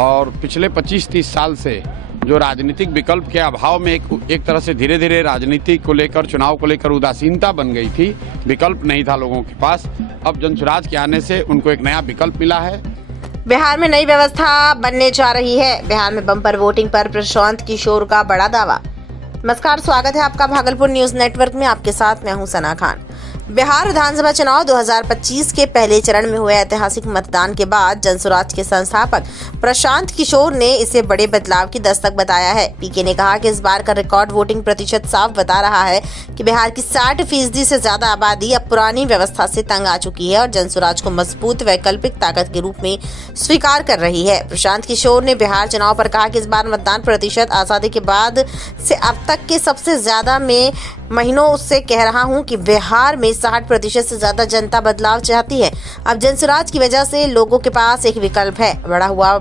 और पिछले 25-30 साल से जो राजनीतिक विकल्प के अभाव में एक तरह से धीरे धीरे राजनीति को लेकर, चुनाव को लेकर उदासीनता बन गई थी, विकल्प नहीं था लोगों के पास। अब जनसुराज के आने से उनको एक नया विकल्प मिला है। बिहार में नई व्यवस्था बनने जा रही है। बिहार में बम्पर वोटिंग पर प्रशांत किशोर का बड़ा दावा। नमस्कार, स्वागत है आपका भागलपुर न्यूज नेटवर्क में। आपके साथ मैं हूं सना खान। बिहार विधानसभा चुनाव 2025 के पहले चरण में हुए ऐतिहासिक मतदान के बाद जनसुराज के संस्थापक प्रशांत किशोर ने इसे बड़े बदलाव की दस्तक बताया है। पीके ने कहा कि इस बार का रिकॉर्ड वोटिंग प्रतिशत साफ बता रहा है कि बिहार की 60% से ज्यादा आबादी अब पुरानी व्यवस्था से तंग आ चुकी है और जनसुराज को मजबूत वैकल्पिक ताकत के रूप में स्वीकार कर रही है। प्रशांत किशोर ने बिहार चुनाव पर कहा कि इस बार मतदान प्रतिशत आजादी के बाद से अब तक के सबसे ज्यादा में महीनों से कह रहा हूं कि बिहार में 60% से ज्यादा जनता बदलाव चाहती है। अब जनसुराज की वजह से लोगों के पास एक विकल्प है। बढ़ा हुआ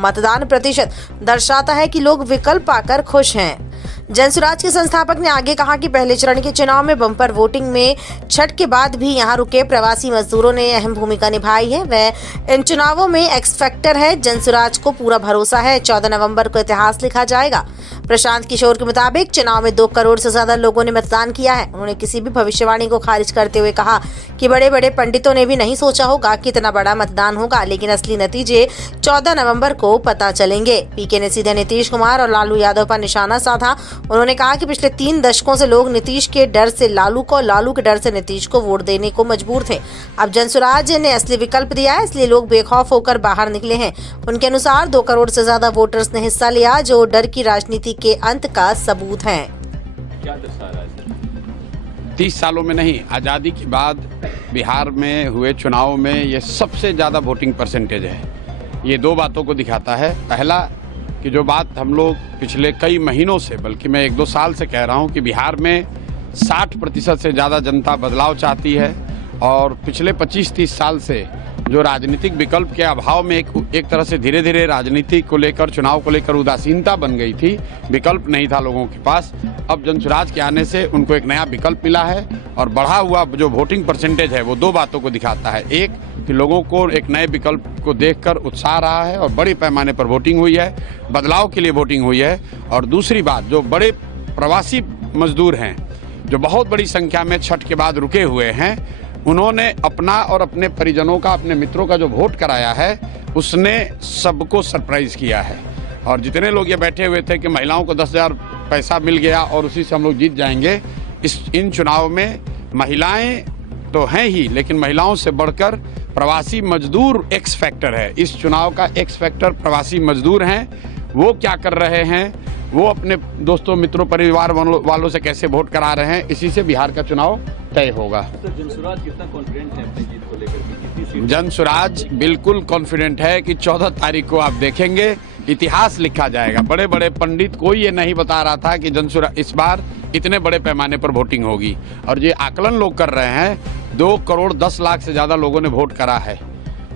मतदान प्रतिशत दर्शाता है कि लोग विकल्प पाकर खुश हैं। जनसुराज के संस्थापक ने आगे कहा कि पहले चरण के चुनाव में बम्पर वोटिंग में छठ के बाद भी यहां रुके प्रवासी मजदूरों ने अहम भूमिका निभाई है। वह इन चुनावों में एक्स फैक्टर है। जनसुराज को पूरा भरोसा है 14 नवंबर को इतिहास लिखा जाएगा। प्रशांत किशोर के मुताबिक चुनाव में 2 करोड़ से ज्यादा लोगों ने मतदान किया है। उन्होंने किसी भी भविष्यवाणी को खारिज करते हुए कहा कि बड़े बड़े पंडितों ने भी नहीं सोचा होगा कि इतना बड़ा मतदान होगा, लेकिन असली नतीजे 14 नवंबर को पता चलेंगे। पीके ने सीधे नीतीश कुमार और लालू यादव पर निशाना साधा। उन्होंने कहा कि पिछले 3 दशकों से लोग नीतीश के डर से लालू को, लालू के डर से नीतीश को वोट देने को मजबूर थे। अब जनसुराज ने असली विकल्प दिया है, इसलिए लोग बेखौफ होकर बाहर निकले हैं। उनके अनुसार 2 करोड़ से ज्यादा वोटर्स ने हिस्सा लिया, जो डर की राजनीति के अंत का सबूत है। क्या दर्शा रहा है? 30 सालों में नहीं, आज़ादी के बाद बिहार में हुए चुनाव में ये सबसे ज़्यादा वोटिंग परसेंटेज है। ये 2 बातों को दिखाता है। पहला कि जो बात हम लोग पिछले कई महीनों से, बल्कि मैं 1-2 साल से कह रहा हूँ कि बिहार में 60% से ज़्यादा जनता बदलाव चाहती है और पिछले 25-30 साल से जो राजनीतिक विकल्प के अभाव में एक तरह से धीरे धीरे राजनीति को लेकर, चुनाव को लेकर उदासीनता बन गई थी, विकल्प नहीं था लोगों के पास। अब जनसुराज के आने से उनको एक नया विकल्प मिला है और बढ़ा हुआ जो वोटिंग परसेंटेज है वो 2 बातों को दिखाता है। एक कि लोगों को एक नए विकल्प को देखकर उत्साह रहा है और बड़े पैमाने पर वोटिंग हुई है, बदलाव के लिए वोटिंग हुई है। और दूसरी बात, जो बड़े प्रवासी मजदूर हैं जो बहुत बड़ी संख्या में छठ के बाद रुके हुए हैं, उन्होंने अपना और अपने परिजनों का, अपने मित्रों का जो वोट कराया है उसने सबको सरप्राइज किया है। और जितने लोग ये बैठे हुए थे कि महिलाओं को 10,000 पैसा मिल गया और उसी से हम लोग जीत जाएंगे, इन चुनाव में महिलाएं तो हैं ही, लेकिन महिलाओं से बढ़कर प्रवासी मजदूर एक्स फैक्टर है। इस चुनाव का एक्स फैक्टर प्रवासी मजदूर हैं। वो क्या कर रहे हैं, वो अपने दोस्तों, मित्रों, परिवार वालों से कैसे वोट करा रहे हैं, इसी से बिहार का चुनाव तय होगा। तो जनसुराज कितना कॉन्फिडेंट है अपनी जीत को लेकर? जनसुराज बिल्कुल कॉन्फिडेंट है कि 14 तारीख को आप देखेंगे इतिहास लिखा जाएगा। बड़े बड़े पंडित कोई ये नहीं बता रहा था कि जनसुराज इस बार इतने बड़े पैमाने पर वोटिंग होगी। और ये आकलन लोग कर रहे हैं, 2 करोड़ 10 लाख से ज्यादा लोगों ने वोट करा है।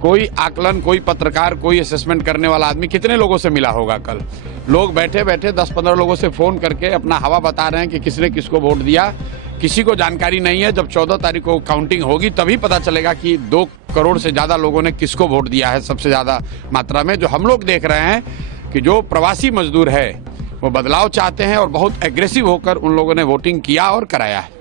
कोई आकलन, कोई पत्रकार, कोई असेसमेंट करने वाला आदमी कितने लोगों से मिला होगा? कल लोग बैठे बैठे 10-15 लोगों से फोन करके अपना हवा बता रहे हैं कि किसने किसको वोट दिया। किसी को जानकारी नहीं है। जब 14 तारीख को काउंटिंग होगी तभी पता चलेगा कि 2 करोड़ से ज्यादा लोगों ने किसको वोट दिया है सबसे ज्यादा मात्रा में। जो हम लोग देख रहे हैं कि जो प्रवासी मजदूर है वो बदलाव चाहते हैं और बहुत एग्रेसिव होकर उन लोगों ने वोटिंग किया और कराया है।